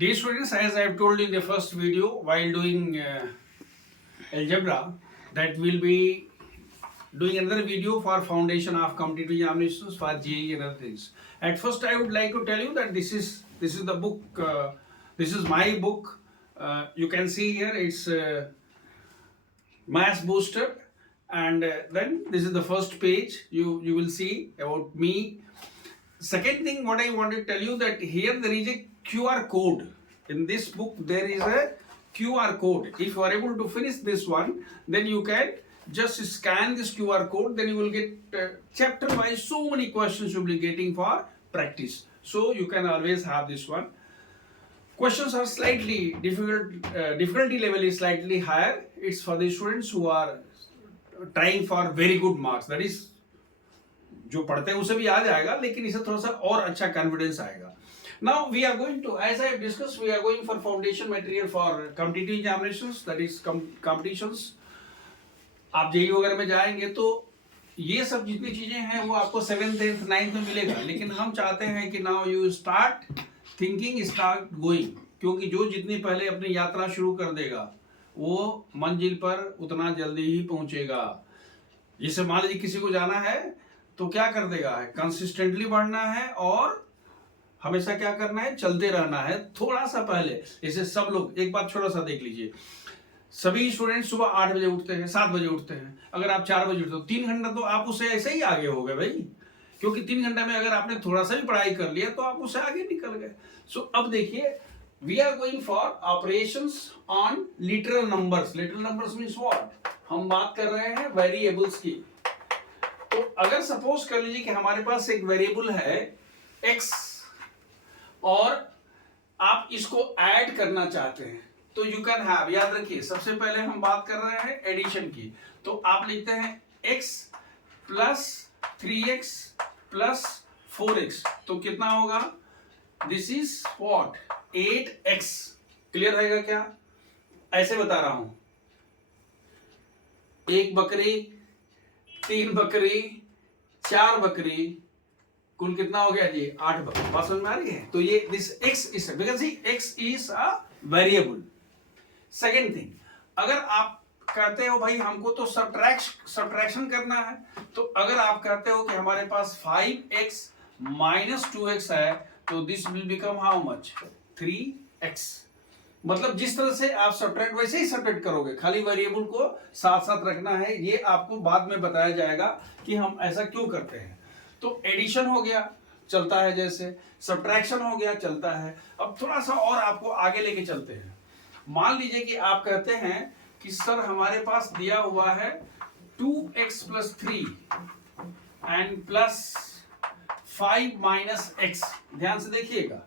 Dear students, as I have told you in the first video while doing algebra, that we'll be doing another video for foundation of competitive examinations for JEE and other things. At first, I would like to tell you that this is the book. This is my book. You can see here it's Mass Booster, and then this is the first page. You will see about me. Second thing, what I want to tell you that here there is a QR code. In this book, there is a QR code. If you are able to finish this one, then you can just scan this QR code. Then you will get chapter wise so many questions you will be getting for practice. So you can always have this one. Questions are slightly difficult. Difficulty level is slightly higher. It's for the students who are trying for very good marks. That is, जो पढ़ते हैं उसे भी आ जाएगा, लेकिन इसे थोड़ा सा और अच्छा कॉन्फिडेंस आएगा. Now we are going to, as I have discussed, we are going for foundation material for competitive examinations, that is competitions. आप जेईई वगैरह में जाएंगे तो ये सब जितनी चीजें हैं वो आपको 7th 8th 9th में मिलेगा, लेकिन हम चाहते हैं कि now you start thinking, start going, क्योंकि जो जितनी पहले अपनी यात्रा शुरू कर देगा वो मंजिल पर उतना जल्दी ही पहुंचेगा. जैसे मान लीजिए किसी को जाना है तो क्या कर देगा, कंसिस्टेंटली बढ़ना है और हमेशा क्या करना है, चलते रहना है. थोड़ा सा पहले, जैसे सब लोग, एक बात छोटा सा देख लीजिए, सभी स्टूडेंट सुबह 8 बजे उठते हैं, 7 बजे उठते हैं. अगर आप 4 बजे उठते हो 3 घंटा तो आप उससे ऐसे ही आगे हो गए भाई, क्योंकि 3 घंटे में अगर आपने थोड़ा सा भी पढ़ाई कर लिया तो आप उससे आगे निकल गए. सो अब देखिए, we are going for operations on literal numbers. Literal numbers means what, हम बात कर रहे हैं वेरिएबल्स की. तो अगर सपोज कर लीजिए कि हमारे पास एक वेरिएबल है x और आप इसको ऐड करना चाहते हैं, तो यू कैन हैव, याद रखिए सबसे पहले हम बात कर रहे हैं एडिशन की, तो आप लिखते हैं x plus 3x plus 4x, तो कितना होगा, this is what, 8x. Clear रहेगा क्या? ऐसे बता रहा हूं, एक बकरी, 3 बकरी, 4 बकरी, कुल कितना हो गया जी, 8 बकरी. बात समझ में आ रही है? तो ये this x is, because C x is a variable. Second thing, अगर आप कहते हो भाई हमको तो सब्ट्रैक्शन करना है, तो अगर आप कहते हो कि हमारे पास 5x माइनस 2x है, तो this will become how much, 3x. मतलब जिस तरह से आप सब्ट्रैक्ट वैसे ही सब्ट्रैक्ट करोगे, खाली वेरिएबल को साथ साथ रखना है. ये आपको बाद में बताया जाएगा कि हम ऐसा क्यों करते हैं. तो एडिशन हो गया, चलता है जैसे, सब्ट्रैक्शन हो गया, चलता है. अब थोड़ा सा और आपको आगे लेके चलते हैं. मान लीजिए कि आप कहते हैं कि सर हमारे पास दिया हुआ है 2x plus 3 and plus 5 minus x. ध्यान से देखिएगा,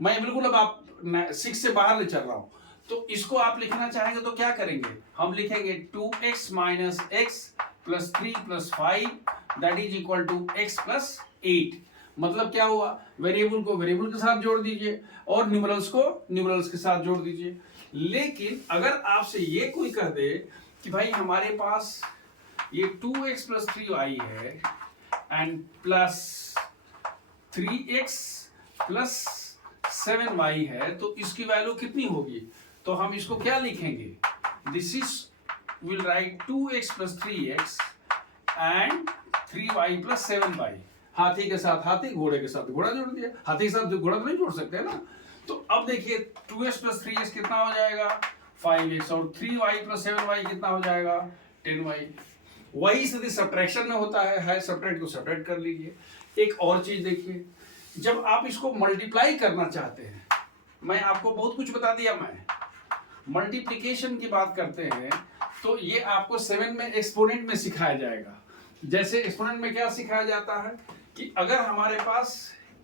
मैं बिल्कुल अब आप 6 से बाहर ले चल रहा हूं. तो इसको आप लिखना चाहेंगे तो क्या करेंगे, हम लिखेंगे 2x minus x plus 3 plus 5 that is equal to x plus 8. मतलब क्या हुआ, वेरिएबल को वेरिएबल के साथ जोड़ दीजिए और न्यूमरल्स को न्यूमरल्स के साथ जोड़ दीजिए. लेकिन अगर आपसे ये कोई कह दे कि भाई हमारे पास ये 2x प्लस 3y है and plus 3x plus 7y है, तो इसकी वैल्यू कितनी होगी, तो हम इसको क्या लिखेंगे, this is will write 2x plus 3x and 3y plus 7y. हाथी के साथ हाथी, घोड़े के साथ घोड़ा जोड़ दिया. हाथी के साथ घोड़ा तो नहीं जोड़ सकते ना. तो अब देखिए 2x प्लस 3x कितना हो जाएगा, 5x, और 3y प्लस 7y कितना हो जाएगा, 10y. वही स्थिति सब्ट्रैक्शन में होता है, सब्ट्रैक्ट को सब्ट्रैक्ट कर लीजिए. एक और चीज देखिए, जब आप इसको मल्टीप्लाई करना चाहते हैं, मैं आपको बहुत कुछ बता दिया, मैं मल्टीप्लिकेशन की बात करते हैं तो ये आपको 7 में एक्सपोनेंट में सिखाया जाएगा. जैसे एक्सपोनेंट में क्या सिखाया जाता है कि अगर हमारे पास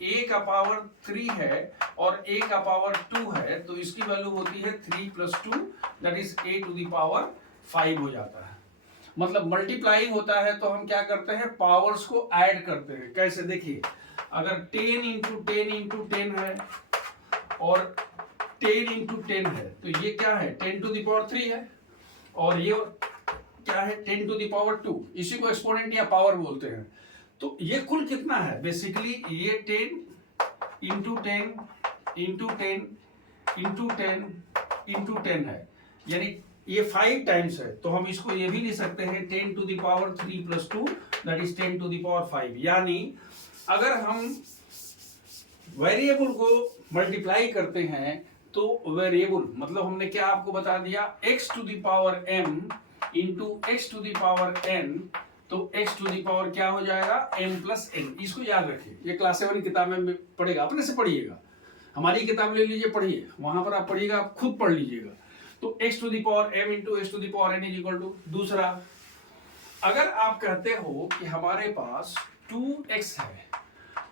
a का पावर 3 है और a का पावर 2 है, तो इसकी वैल्यू होती है 3 plus 2 that is a to the power 5 हो जाता है. मतलब मल्टीप्लाई होता है तो हम क्या करते हैं, पावर्स को ऐड करते हैं. कैसे, देखिए, अगर 10 इंटू 10 इंटू 10 है और 10 इंटू 10 है, तो ये क्या है, 10 टू द पावर 3 है, और ये क्या है, 10 टू द पावर 2. इसी को एक्सपोनेंट या पावर बोलते हैं. तो ये कुल कितना है, बेसिकली ये 10 इंटू 10 इंटू 10 इंटू 10 है, यानी ये 5 टाइम्स है, तो हम इसको ये भी लिख सकते हैं 10 to the power 3 plus 2 that is 10 to the power 5। यानी अगर हम वेरिएबल को मल्टीप्लाई करते हैं तो वेरिएबल मतलब हमने क्या आपको बता दिया, x to the power m into x to the power n, तो x to the power क्या हो जाएगा m plus n। इसको याद रखिए, ये क्लास 7 किताब में पढ़ेगा, अपने से पढ़िएगा, हमारी किताब ले लीजिए पढ़िए, वहां पर आप पढ़िएगा, आप खुद पढ़ लीजिएगा। तो x to the power m into x to the power n is equal to, दूसरा अगर आप कहते हो कि हमारे पास 2x है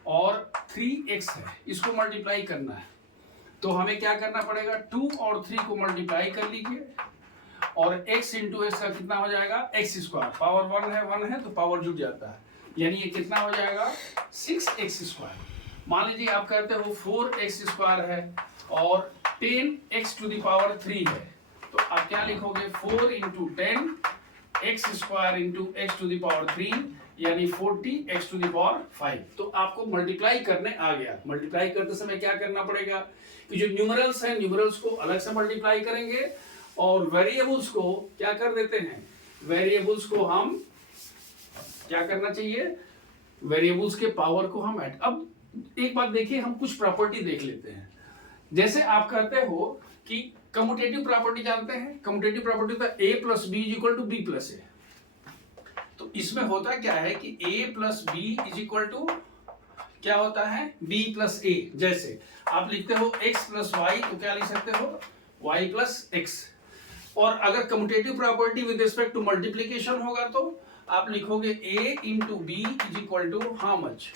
और 3x है, इसको मल्टीप्लाई करना है, तो हमें क्या करना पड़ेगा, 2 और 3 को मल्टीप्लाई कर लीजिए और x इंटू एक्स का कितना हो जाएगा एक्स स्क्वायर, पावर 1 है तो पावर जुड़ जाता है, यानी ये कितना हो जाएगा 6x स्क्वायर। मान लीजिए आप कहते हो 4x स्क्वायर है और 10x टू द पावर 3 है, तो आप क्या लिखोगे 4 into 10 x square into x to the power 3 यानी 40x टू द पावर 5। तो आपको मल्टीप्लाई करने आ गया। मल्टीप्लाई करते समय क्या करना पड़ेगा कि जो न्यूमरल्स हैं न्यूमरल्स को अलग से मल्टीप्लाई करेंगे और वेरिएबल्स को क्या कर देते हैं, वेरिएबल्स को हम क्या करना चाहिए, वेरिएबल्स के पावर को हम ऐड। अब एक बात देखिए, हम कुछ प्रॉपर्टी देख लेते हैं। जैसे आप कहते हो कि कम्यूटेटिव प्रॉपर्टी जानते हैं, कम्यूटेटिव प्रॉपर्टी होता है a plus B is equal to B plus A. तो इसमें होता क्या है कि a plus B is equal to क्या होता है b प्लस ए। जैसे आप लिखते हो x प्लस वाई, तो क्या लिख सकते हो y प्लस एक्स। और अगर commutative property with respect to multiplication होगा तो आप लिखोगे a into B is equal to how much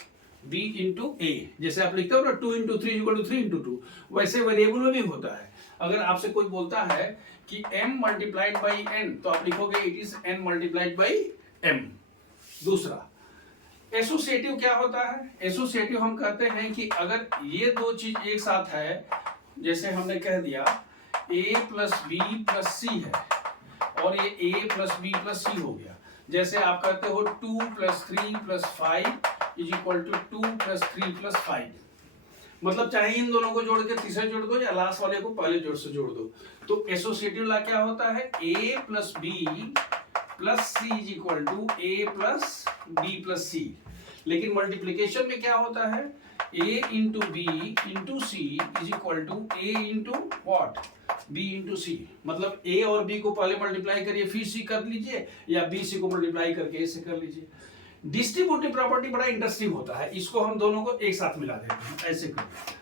b into A. जैसे आप लिखते हो ना 2 इंटू 3 इक्वल टू 3 इंटू 2, वैसे वेरिएबल में भी होता है। अगर आपसे कोई बोलता है कि m मल्टीप्लाइड बाई n, तो आप लिखोगे it is n multiplied by m। दूसरा एसोसिएटिव क्या होता है, एसोसिएटिव हम कहते हैं कि अगर ये दो चीज एक साथ है, जैसे हमने कह दिया a plus B plus C है और ये a plus B plus C हो गया। जैसे आप कहते हो 2 plus 3 plus 5 is equal to 2 plus 3 plus 5, मतलब चाहे इन दोनों को जोड़ के तीसरे जोड़ दो या लास्ट वाले को पहले जोड़ से जोड़ दो। तो एसोसिएटिव ला क्या होता है a plus B plus C is equal to a plus B plus C. लेकिन मल्टीप्लिकेशन में क्या होता है a into B into C is equal to a into what b into C. मतलब a और b को पहले मल्टीप्लाई करिए फिर c कर लीजिए, या b c को मल्टीप्लाई करके a से कर लीजिए। डिस्ट्रीब्यूटिव प्रॉपर्टी बड़ा इंटरेस्टिंग होता है, इसको हम दोनों को एक साथ मिला देते हैं, ऐसे करते हैं।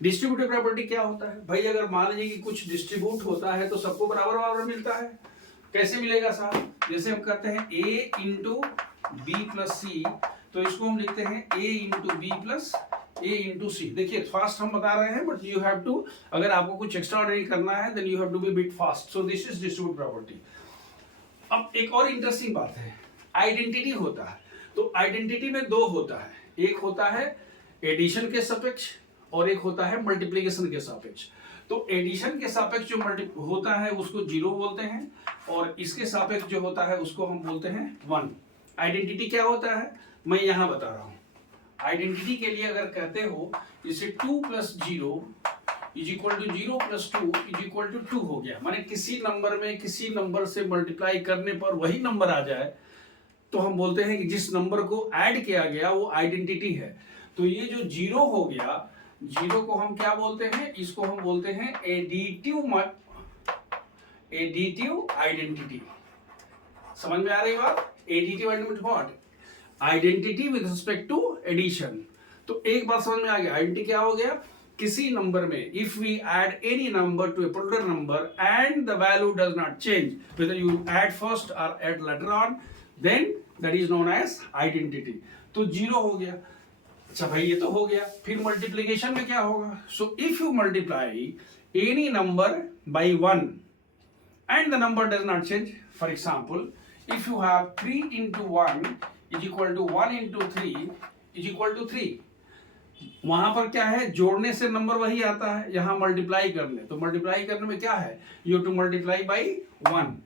डिस्ट्रीब्यूटिव प्रॉपर्टी क्या होता है भाई, अगर मान लीजिए कि कुछ डिस्ट्रीब्यूट होता है तो सबको बराबर बराबर मिलता है। कैसे मिलेगा साहब, जैसे हम कहते हैं a into B plus C, तो इसको हम लिखते हैं a into B plus a into C. देखिए फास्ट हम बता रहे हैं, बट यू हैव टू, अगर आपको कुछ एक्स्ट्राऑर्डिनरी करना है then you have to be bit fast. So this is distributive property. अब एक और इंटरेस्टिंग बात है, आइडेंटिटी होता है। तो आइडेंटिटी में दो होता है, एक होता है एडिशन के सापेक्ष और एक होता है मल्टीप्लिकेशन के सापेक्ष। तो एडिशन के सापेक्ष जो होता है उसको 0 बोलते हैं और इसके सापेक्ष जो होता है उसको हम बोलते हैं 1। आइडेंटिटी क्या होता है मैं यहां बता रहा हूं। आइडेंटिटी के लिए अगर कहते हो जैसे 2 plus 0 is equal to 0 plus 2 is equal to 2 हो गया, माने किसी नंबर में किसी नंबर से मल्टीप्लाई करने पर वही नंबर आ जाए तो हम बोलते हैं कि जिस नंबर को ऐड किया गया वो आइडेंटिटी है। तो ये जो 0 हो गया, 0 को हम क्या बोलते हैं, इसको हम बोलते हैं एडिटिव आइडेंटिटी। समझ में आ रही बात, additive identity what, identity with respect to addition. तो एक बात समझ में आ गया, आइडेंटिटी क्या हो गया, किसी नंबर में if we add any number to a particular number and the value does not change whether you add first और add later on, then that is known as identity। तो 0 हो गया। अच्छा भाई ये तो हो गया, फिर मल्टीप्लिकेशन में क्या होगा, so if you multiply any number by 1 and the number does not change, for example if you have 3 into 1 is equal to 1 into 3 is equal to 3, वहां पर क्या है जोड़ने से नंबर वही आता है, यहां मल्टीप्लाई करने, तो मल्टीप्लाई करने में क्या है यू टू मल्टीप्लाई बाई 1।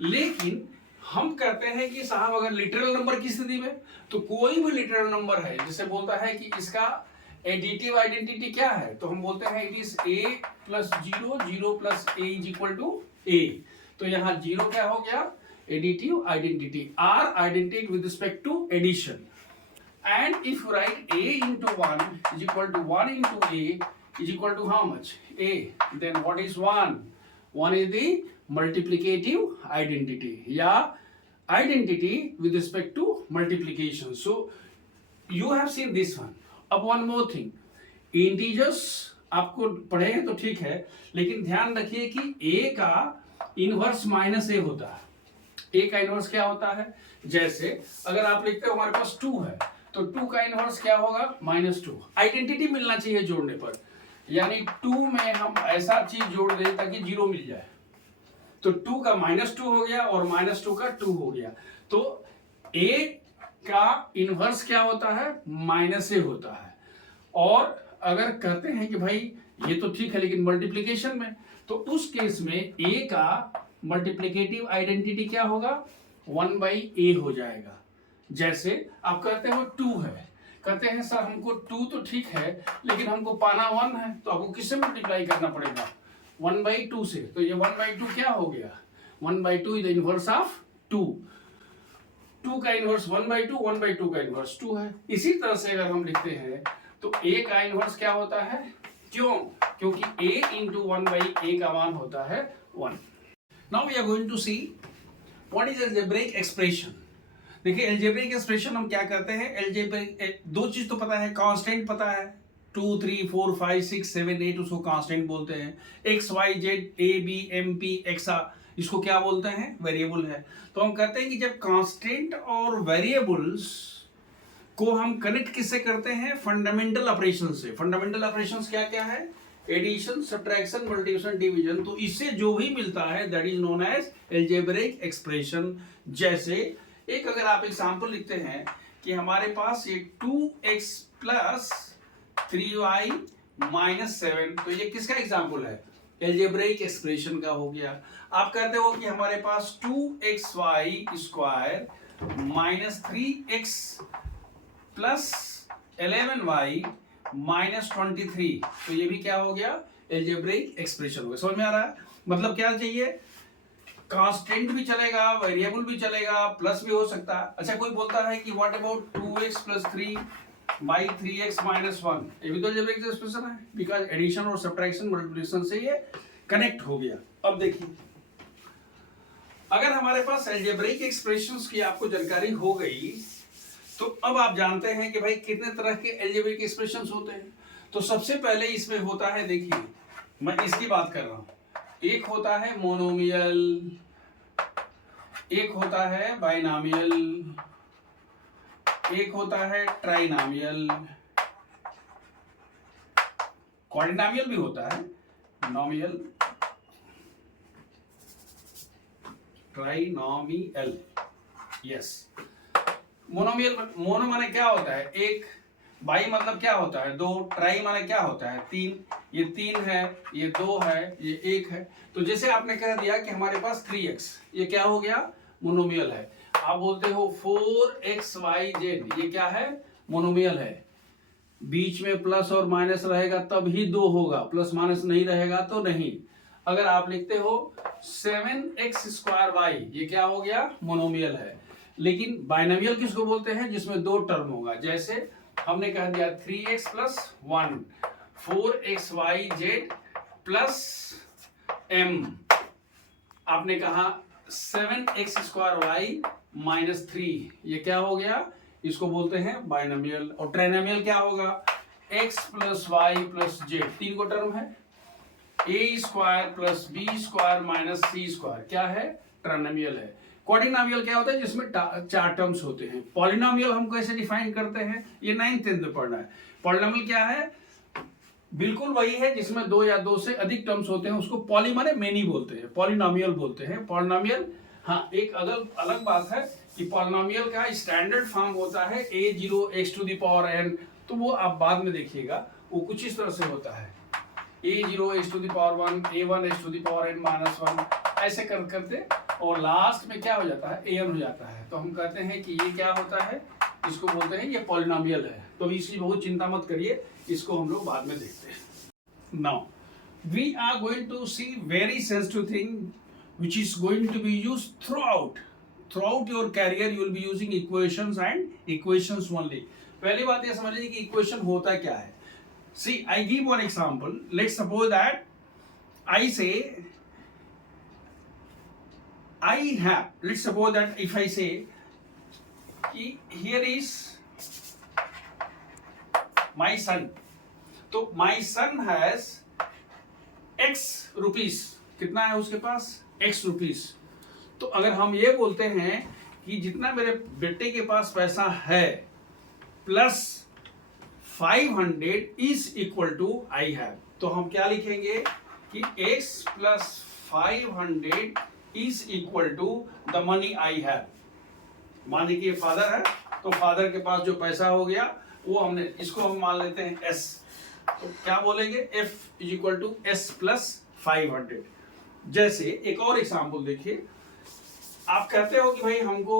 लेकिन हम कहते हैं कि साहब अगर लिटरल नंबर की स्थिति में, तो कोई भी लिटरल नंबर है जैसे बोलता है कि इसका एडिटिव आइडेंटिटी क्या है? तो हम बोलते हैं it is a plus 0, 0 plus a is equal to a। तो यहाँ 0 क्या हो गया? Additive identity, or identity with respect to addition. And if you write a into 1 is equal to 1 into a is equal to how much? A. Then what is 1? 1 is the multiplicative identity या identity with respect to multiplication. So you have seen this one. अब one more thing. Integers आपको पढ़े हैं तो ठीक है, लेकिन ध्यान रखिए कि a का इनवर्स माइनस a होता है। a का इनवर्स क्या होता है? जैसे अगर आप लिखते हो हमारे पास 2 है, तो 2 का इनवर्स क्या होगा? -2। आइडेंटिटी मिलना चाहिए जोड़ने पर, यानी 2 में हम ऐसा चीज जोड़ दें ताकि 0 मिल जाए। तो 2 का -2 हो गया और -2 का 2 हो गया। तो a का इनवर्स क्या होता है? -a होता है। और अगर कहते हैं कि भाई ये तो ठीक है लेकिन मल्टीप्लिकेशन में, तो उस केस में a का मल्टीप्लिकेटिव आइडेंटिटी क्या होगा? 1/a हो जाएगा। जैसे आप कहते हो 2 है, कहते हैं सर हमको 2 तो ठीक है लेकिन हमको पाना 1 है, तो आपको किससे मल्टीप्लाई करना पड़ेगा? 1/2 से। तो ये 1/2 क्या हो गया? 1/2 इज द इनवर्स ऑफ 2। 2 का इनवर्स 1/2, 1/2 का इनवर्स 2 है। इसी तरह से अगर हम लिखते हैं तो a का इनवर्स क्या होता है? क्यों? क्योंकि a इंटू 1/a का मान होता है 1। Now we are going to see what is algebraic expression. देखिए अलजेब्रिक एक्सप्रेशन हम क्या करते हैं? अलजेब्रिक दो चीज तो पता है, कांस्टेंट पता है, 2 3 4 5 6 7 8 उसको कांस्टेंट बोलते हैं। x y z a b m p एक्सा इसको क्या बोलते हैं? वेरिएबल है। तो हम कहते हैं कि जब कांस्टेंट और वेरिएबल्स को हम कनेक्ट किससे करते हैं? फंडामेंटल ऑपरेशन से। फंडामेंटल ऑपरेशंस क्या क्या है? Addition, subtraction, multiplication, division. तो इससे जो भी मिलता है that is known as algebraic expression. जैसे एक अगर आप एग्जांपल लिखते हैं कि हमारे पास ये 2x प्लस 3y माइनस 7, तो ये किसका एग्जांपल है? अलजेब्रिक एक्सप्रेशन का हो गया। आप कहते हो कि हमारे पास 2xy square minus 3x plus 11y minus 23, तो ये भी क्या हो गया? अलजेब्रिक एक्सप्रेशन हो गया। समझ में आ रहा है? मतलब क्या चाहिए? कांस्टेंट भी चलेगा, वेरिएबल भी चलेगा, प्लस भी हो सकता है। अच्छा कोई बोलता है कि what about 2x plus 3 by 3x minus 1, ये भी तो अलजेब्रिक एक्सप्रेशन है, बिकॉज एडिशन और सब्ट्रैक्शन मल्टीप्लिकेशन से ये कनेक्ट हो गया। अब देखिए अगर हमारे पास अलजेब्रिक एक्सप्रेशंस की आपको जानकारी हो गई तो अब आप जानते हैं कि भाई कितने तरह के अलजेब्रिक एक्सप्रेशंस होते हैं। तो सबसे पहले इसमें होता है, देखिए मैं इसकी बात कर रहा हूं, एक होता है मोनोमियल, एक होता है बाइनॉमियल, एक होता है ट्राइनॉमियल, क्वाड्रिनॉमियल भी होता है, नॉमियल, ट्राइनॉमियल। यस, मोनोमियल, मोनो माने क्या होता है? एक, बाई मतलब क्या होता है? 2, ट्राई माने क्या होता है? 3, ये 3 है, ये 2 है, ये 1 है। तो जैसे आपने कह दिया कि हमारे पास 3x, ये क्या हो गया? मोनोमियल है। आप बोलते हो 4xyz, ये क्या है? मोनोमियल है। बीच में प्लस और माइनस रहेगा तब ही 2 होगा, प्लस माइनस नहीं रहेगा तो नहीं। अगर आप लिखते हो 7x²y, ये क्या हो गया? मोनोमियल है। लेकिन बाइनोमियल किसको बोलते हैं? जिसमें 2 टर्म होगा। जैसे हमने कह दिया 3x plus 1, 4xyz plus m, आपने कहा 7x² माइनस 3, ये क्या हो गया? इसको बोलते हैं बाइनोमियल। और ट्राइनोमियल क्या होगा? x plus y plus z, 3 को टर्म है, a² plus b² minus c², क्या है? ट्राइनोमियल है। क्वाड्रिनोमियल क्या होता है? जिसमें 4 टर्म्स होते हैं। पॉलिनोमियल हम कैसे डिफाइन करते हैं? ये 9th 10th में पढ़ना है। पॉलिनोमियल क्या है? बिल्कुल वही है जिसमें 2 या 2 से अधिक टर्म्स होते हैं, उसको पॉली माने मेनी बोलते हैं, पॉलिनोमियल बोलते हैं। पॉलिनोमियल, हाँ, एक अलग बात है कि पॉलिनोमियल का स्टैंडर्ड फॉर्म होता है a0x⁴n, तो वो आप बाद में देखिएगा, वो कुछ इस तरह से होता है, a0x⁴1, a1x⁴n-1, ऐसे करते और लास्ट में क्या हो जाता है? an हो जाता है। तो हम कहते हैं कि ये क्या होता है? इसको बोलते हैं ये पॉलिनोमियल है, तो इसकी बहुत चिंता मत करिए, इसको हम लोग बाद में देखते हैं। Now we are going to see very sensitive thing which is going to be used throughout your career. You will be using equations and equations only. पहली बात ये समझ लीजिए कि इक्वेशन होता क्या है. See, I give one example. Let's suppose that I say I have. Let's suppose that if I say here is my son. तो my son has x rupees. कितना है उसके पास? x rupees. तो अगर हम ये बोलते हैं कि जितना मेरे बेटे के पास पैसा है plus 500 is equal to I have, तो हम क्या लिखेंगे कि x plus 500 is equal to the money I have. मान लीजिए फादर है, तो फादर के पास जो पैसा हो गया वो हमने, इसको हम मान लेते हैं s. तो क्या बोलेंगे? f is equal to s plus 500. जैसे एक और एग्जाम्पल देखिए, आप कहते हो कि भाई हमको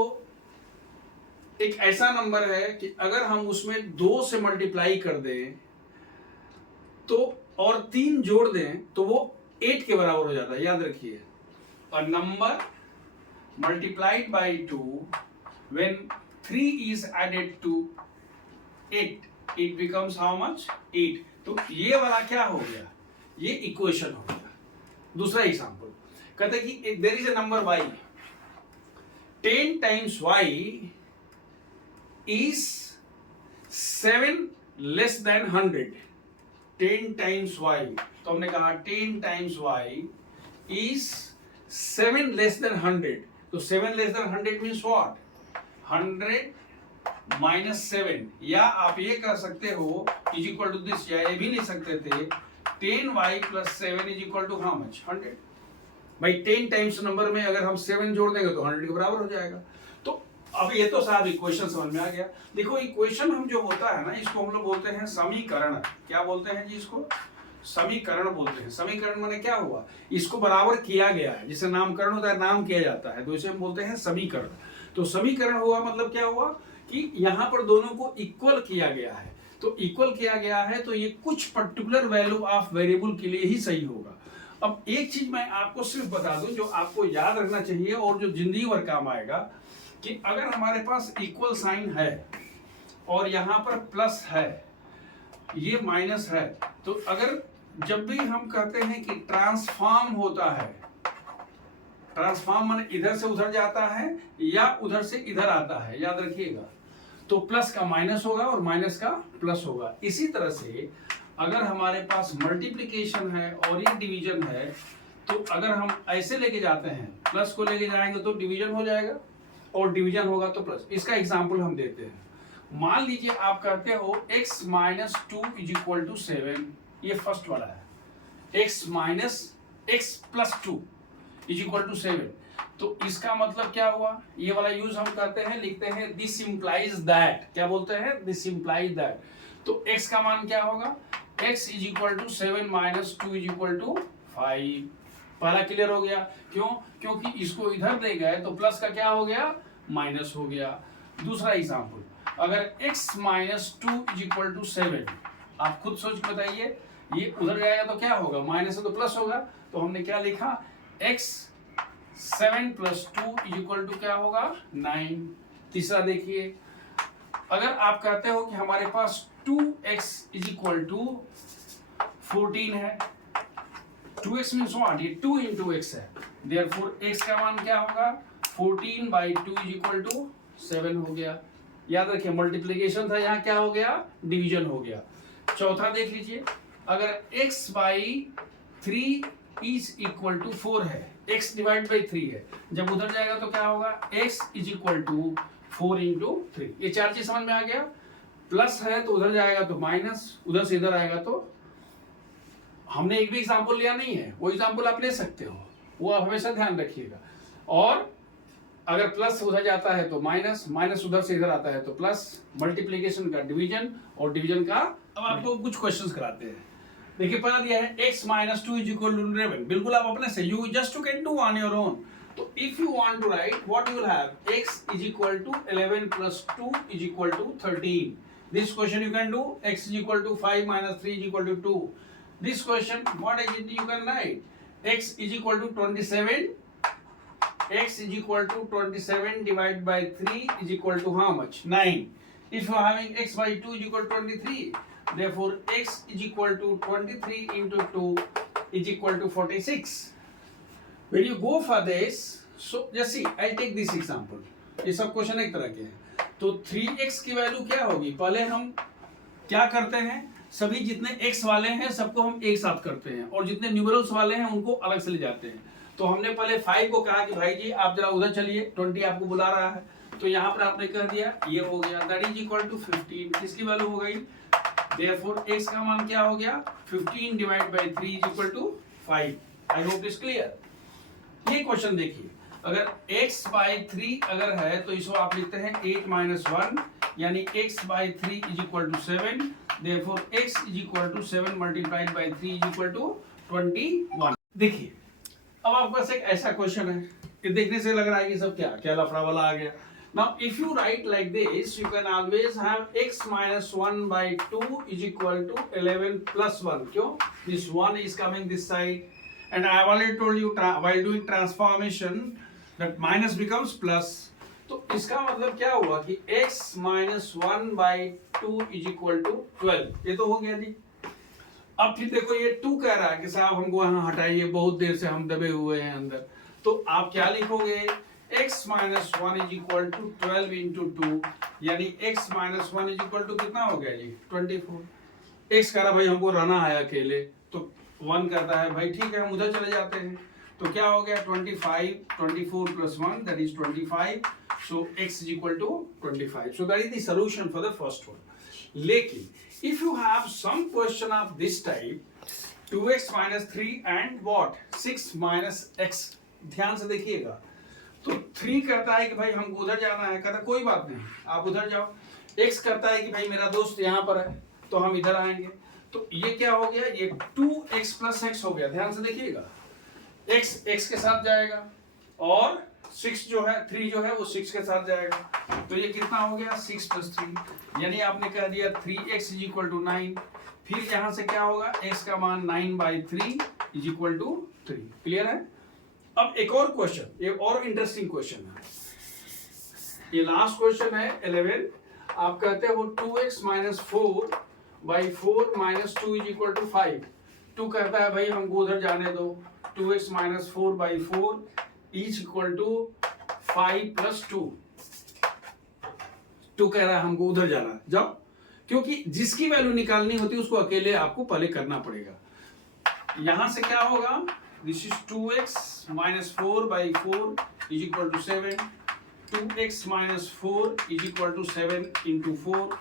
एक ऐसा नंबर है कि अगर हम उसमें 2 से मल्टीप्लाई कर दें तो और 3 जोड़ दें तो वो 8 के बराबर हो जाता है. याद रखिए, a number multiplied by 2 when 3 is added to 8 it becomes how much? 8. तो ये वाला क्या हो गया? ये इक्वेशन हो गया. दूसरा एग्जाम्पल कहते हैं कि there is a number y, 10 times y is 7 less than 100. 10 times y, तो हमने कहा 10 times y is 7 less than 100. तो 7 less than 100 means what? 100 minus 7. या आप ये कर सकते हो इज इक्वल टू दिस, या ये भी लिख सकते थे 10y plus 7 is equal to how much? 100. भाई 10 टाइम्स नंबर में अगर हम 7 जोड़ देंगे तो 100 के बराबर हो जाएगा. तो अब ये तो साहब इक्वेशन समझ में आ गया. देखो इक्वेशन हम जो होता है ना, इसको हम लोग बोलते हैं समीकरण. क्या बोलते हैं जी? इसको समीकरण बोलते हैं. समीकरण माने क्या हुआ? इसको बराबर किया गया है. जिसे नामकरण होता है, नाम किया जाता है, तो इसे हम बोलते हैं समीकरण. तो समीकरण हुआ मतलब क्या हुआ कि यहाँ पर दोनों को इक्वल किया गया है. तो इक्वल किया गया है तो ये कुछ पर्टिकुलर वैल्यू ऑफ वेरिएबल के लिए ही सही होगा. अब एक चीज मैं आपको सिर्फ बता दूं जो आपको याद रखना चाहिए और जो जिंदगी भर काम आएगा, कि अगर हमारे पास इक्वल साइन है और यहाँ पर प्लस है, ये माइनस है, तो अगर जब भी हम कहते हैं कि ट्रांसफॉर्म होता है, ट्रांसफॉर्म माने इधर से उधर जाता है या उधर से इधर आता है, याद रखिएगा, तो प्लस का माइनस होगा और माइनस का प्लस होगा. इसी तरह से अगर हमारे पास मल्टीप्लिकेशन है और ये डिवीजन है, तो अगर हम ऐसे लेके जाते हैं, प्लस को लेके जाएंगे तो डिवीजन हो जाएगा और डिवीजन होगा तो प्लस. इसका एग्जांपल हम देते हैं. मान लीजिए आप कहते हो x minus 2 is equal to 7. ये फर्स्ट वाला है. x minus x plus 2 is equal to 7. तो इसका मतलब क्या हुआ? ये वाला यूज हम करते हैं, लिखते हैं दिस इंप्लाइज दैट. क्या बोलते हैं? This implies that. तो x का मान क्या होगा? x is equal to 7 minus 2 is equal to 5. पहला क्लियर हो गया. क्यों? क्योंकि इसको इधर ले गए तो प्लस का क्या हो गया? माइनस हो गया. दूसरा एग्जांपल, अगर x minus 2 is equal to 7, आप खुद सोच के बताइए, ये उधर जाएगा तो क्या होगा? माइनस है तो प्लस होगा. तो हमने क्या लिखा? x 7 plus 2 is equal to क्या होगा? 9. तीसरा देखिए, अगर आप कहते हो कि हमारे पास 2x इज इक्वल टू 14 है. 2x means what? ये 2 इंटू x है. देयरफॉर x का मान क्या होगा? 14 बाई 2 इज इक्वल टू 7 हो गया. याद रखिए, मल्टीप्लीकेशन था, यहाँ क्या हो गया? डिवीजन हो गया. चौथा देख लीजिए, अगर x by 3 is equal to 4 है, x डिवाइड बाई 3 है, जब उधर जाएगा तो क्या होगा? x is equal to 4 into 3. ये चार चीज समझ में आ गया. प्लस है तो उधर जाएगा तो माइनस, उधर से इधर आएगा तो. हमने एक भी एग्जांपल लिया नहीं है, वो एग्जांपल आप ले सकते हो, वो आप हमेशा ध्यान रखिएगा. और अगर प्लस उधर जाता है तो माइनस, माइनस उधर से इधर आता है तो प्लस. मल्टीप्लीकेशन का डिवीजन और डिवीजन का. अब आपको कुछ क्वेश्चंस कराते हैं. देखिए पहला दिया है x minus 2 is equal to 11. बिल्कुल आप अपने से, you just you can do on your own. तो if you want to write, what you will have, x is equal to 11 plus 2 is equal to 13. This question you can do, x is equal to 5 minus 3 is equal to 2. This question, what is it you can write? X is equal to 27. X is equal to 27 divided by 3 is equal to how much? 9. If you are having x by 2 is equal to 23. Therefore, x is equal to 23 into 2 is equal to 46. When you go for this, so just see, I'll take this example. ये सब question एक तरह के हैं. तो 3x की value क्या होगी? पहले हम क्या करते हैं, सभी जितने x वाले हैं सबको हम एक साथ करते हैं और जितने न्यूमरल्स वाले हैं उनको अलग से ले जाते हैं. तो हमने पहले 5 को कहा कि भाई जी आप जरा उधर चलिए, 20 आपको बुला रहा है, तो यहाँ पर आपने कह दिया ये हो गया, दैट इज इक्वल टू 15. किसकी वैल्यू हो गई? देयरफॉर x का मान क्या हो गया? 15 divide by 3 is equal to 5. I hope is clear. ये क्वेश्चन देखिए, अगर x बाई 3 अगर है तो इसको आप लिखते हैं 8 माइनस 1, यानी x by 3 is equal to 7. Therefore x is equal to 7 multiplied by 3 is equal to 21. देखिए, अब आपके पास एक ऐसा क्वेश्चन है, ये देखने से लग रहा है कि सब क्या क्या लफड़ा वाला आ गया. Now if you write like this, you can always have x minus 1 by 2 is equal to 11 plus 1. क्यों? This 1 is coming this side. And I have already told you while doing transformation that minus becomes plus. तो इसका मतलब क्या हुआ कि x minus 1 by 2 is equal to 12. ये तो हो गया जी. अब फिर देखो ये 2 कह रहा है कि साहब हमको यहाँ हटाइए, बहुत देर से हम दबे हुए हैं अंदर. तो आप क्या लिखोगे? x minus 1 is equal to 12 into 2, यानी x minus 1 is equal to कितना हो गया जी? 24. x कह रहा भाई हमको रहना है अकेले, तो 1 कहता है भाई ठीक है हम उधर चले जाते हैं. तो क्या हो गया? 25, 24 plus 1 that is 25. So x is equal to 25. So that is the solution for the first one. लेकिन if you have some question of this type, 2x minus 3 and what? 6 minus x. ध्यान से देखिएगा. तो 3 कहता है कि भाई हमको उधर जाना है, कहता कोई बात नहीं आप उधर जाओ. x कहता है कि भाई मेरा दोस्त यहाँ पर है तो हम इधर आएंगे. तो ये क्या हो गया? ये 2x plus x हो गया. ध्यान से देखिएगा, x के साथ जाएगा और 6 जो है 3 जो है वो 6 के साथ जाएगा. तो ये कितना हो गया? 6 plus 3, यानी आपने कह दिया 3x is equal to 9. फिर यहाँ से क्या होगा? x का मान 9 by 3 is equal to 3. Clear है? अब एक और क्वेश्चन, ये और इंटरेस्टिंग क्वेश्चन है. ये लास्ट क्वेश्चन है 11. आप कहते हो 2x minus 4 by 4 minus 2 is equal to 5. 2 कहता है भाई हमको उधर जाने दो. 2x minus 4 by 4 is equal to 5 plus 2. 2 कह रहा है हमको उधर जाना है, जाओ. क्योंकि जिसकी वैल्यू निकालनी होती है उसको अकेले आपको पहले करना पड़ेगा. यहां से क्या होगा? This is 2x minus 4 by 4 is equal to 7. 2x minus 4 is equal to 7 into 4.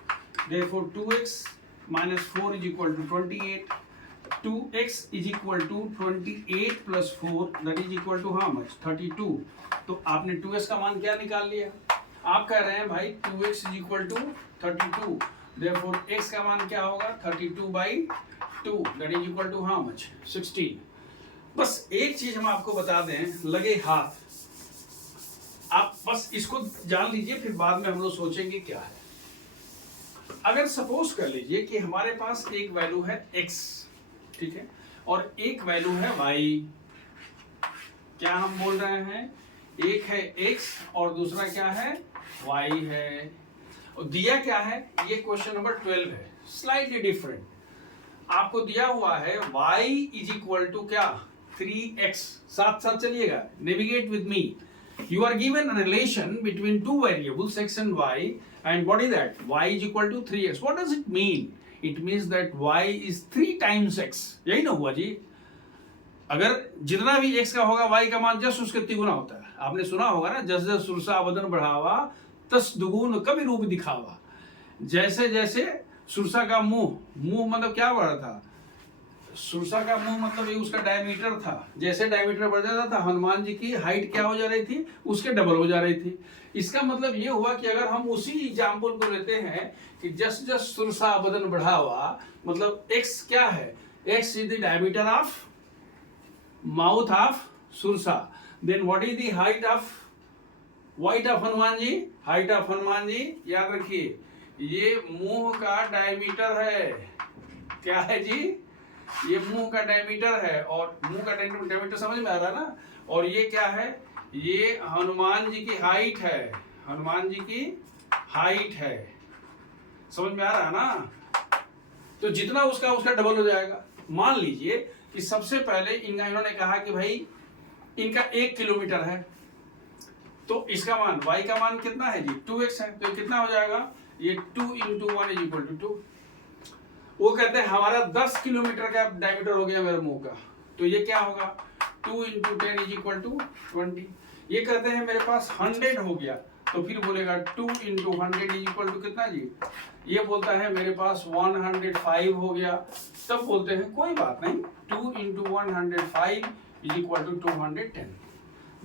Therefore, 2x minus 4 is equal to 28. 2x is equal to 28 plus 4, that is equal to how much? 32. तो आपने 2x का मान क्या निकाल लिया? आप कह रहे हैं भाई 2x is equal to 32. Therefore, x का मान क्या होगा? 32 by 2, that is equal to how much? 16. बस एक चीज हम आपको बता दें, लगे हाथ, आप बस इसको जान लीजिए, फिर बाद में हम लोग सोचेंगे क्या है. अगर सपोज कर लीजिए कि हमारे पास एक वैल्यू है x, ठीक है, और एक वैल्यू है y. क्या हम बोल रहे हैं? एक है x और दूसरा क्या है? y है. और दिया क्या है? ये क्वेश्चन नंबर 12 है. Slightly different. आपको दिया हुआ है y इज इक्वल टू क्या? 3x. साथ साथ चलिएगा, navigate with me. You are given a relation between two variables x and y, and what is that? Y is equal to 3x. What does it mean? It means that y is 3 times x. यही ना हुआ जी? अगर जितना भी x का होगा y का मान जस्ट उसके तिगुना होता है. आपने सुना होगा ना, जस जस सुरसा बदन बढ़ावा तस दुगुन कभी रूप दिखावा. जैसे जैसे सुरसा का मुंह मतलब क्या बढ़ा था? सुरसा का मुंह मतलब ये उसका डायमीटर था. जैसे डायमीटर बढ़ जाता था, हनुमान जी की हाइट क्या हो जा रही थी? उसके डबल हो जा रही थी. इसका मतलब ये हुआ कि अगर हम उसी एग्जाम्पल को लेते हैं कि जस जस सुरसा बदन बढ़ावा, मतलब x क्या है? x is the diameter of mouth of Surasa. Then what is the height of Hanuman ji? Height of Hanuman ji याद रखिए, ये मुंह का डायमीटर है। क्या है जी? ये मुंह का डायमीटर है, और मुंह का डायमीटर समझ में आ रहा है ना। और ये क्या है? ये हनुमान जी की हाइट है, हनुमान जी की हाइट है, समझ में आ रहा है ना। तो जितना उसका डबल हो जाएगा। मान लीजिए कि सबसे पहले इन्होंने कहा कि भाई इनका 1 किलोमीटर है, तो इसका मान y का मान कितना है जी? 2x है, तो कितना हो जाएगा? ये 2 × 1 = 2। वो कहते हैं हमारा 10 किलोमीटर का डायमीटर हो गया मेरे मुंह का, तो ये क्या होगा? 2 × 10 = 20। ये कहते हैं मेरे पास 100 हो गया, तो फिर बोलेगा 2 × 100 = कितना जी? ये बोलता है मेरे पास 105 हो गया, तब बोलते हैं कोई बात नहीं, 2 × 105 = 210।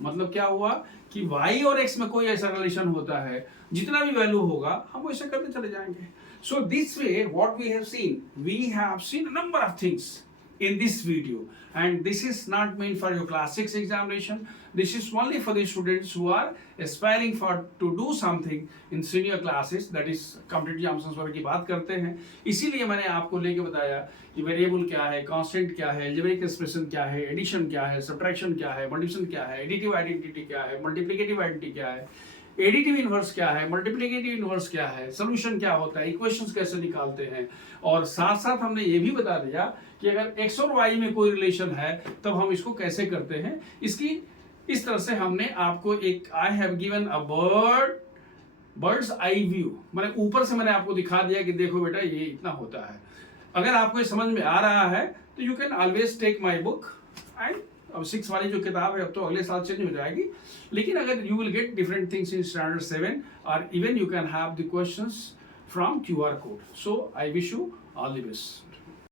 मतलब क्या हुआ कि y और x में कोई ऐसा रिलेशन होता है, जितना भी वैल्यू होगा हम वैसे करते चले जाएंगे। So this way what we have seen a number of things in this video, and this is not meant for your class 6 examination. This is only for the students who are aspiring to do something in senior classes, that is competitive examinations वगैरह की बात करते हैं। इसीलिए मैंने आपको लेके बताया कि वेरिएबल क्या है, कांस्टेंट क्या है, अलजेब्रिक एक्सप्रेशन क्या है, एडिशन क्या है, सब्ट्रैक्शन क्या है, मल्टीप्लिकेशन क्या है, एडिटिव आइडेंटिटी क्या है, मल्टीप्लिकेटिव आइडेंटिटी क्या है, एडिटिव इनवर्स क्या है, मल्टीप्लिकेटिव इनवर्स क्या है, सॉल्यूशन क्या होता है, इक्वेशंस कैसे निकालते हैं। और साथ साथ हमने ये भी बता दिया कि अगर x और y में कोई रिलेशन है तब हम इसको कैसे करते हैं। इसकी इस तरह से हमने आपको एक I have given a bird's eye view, मैंने ऊपर से मैंने आपको दिखा दिया कि देखो बेटा ये इतना होता है। अगर आपको ये समझ में आ रहा है तो you can always take my book, and अब 6 वाली जो किताब है अब तो अगले साल चेंज हो जाएगी, लेकिन अगर you will get different things in standard 7 और even you can have the questions from QR code. So I wish you all the best.